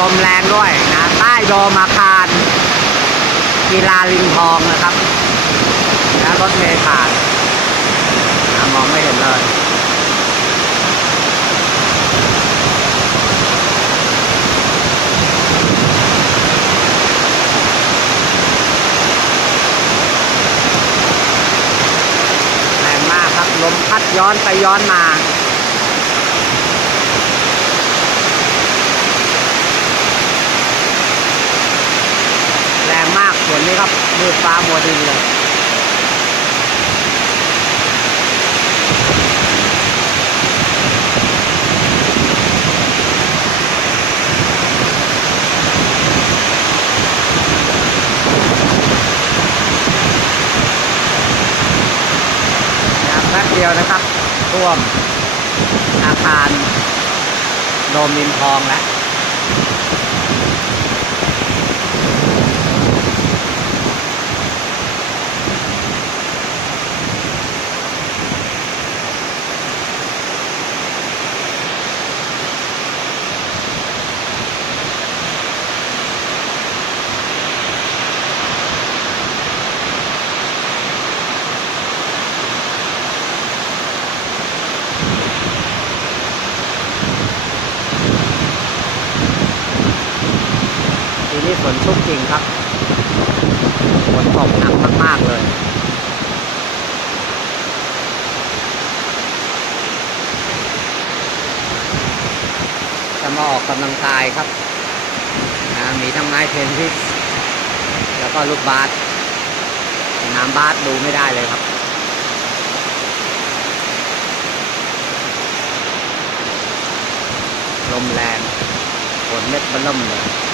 ลมแรงด้วยนะใต้โดมอาคารกีฬาริมคลองนะครับนะรถเมล์ผ่านนะมองไม่เห็นเลยแรงมากครับลมพัดย้อนไปย้อนมาแรงมากส่วนนี้ครับมืดฟ้ามัวดินเลยแป๊บเดียวนะครับท่วมอาคารโดมริมคลองแล้วทีนี้ฝนชุกจริงครับฝนตกหนักมากๆเลยจะมาออกกำลังกายครับมีทั้งไม้เทนนิสแล้วก็ลูกบาสน้ำบาสดูไม่ได้เลยครับลมแรงฝนเม็ดเบิ่มเลย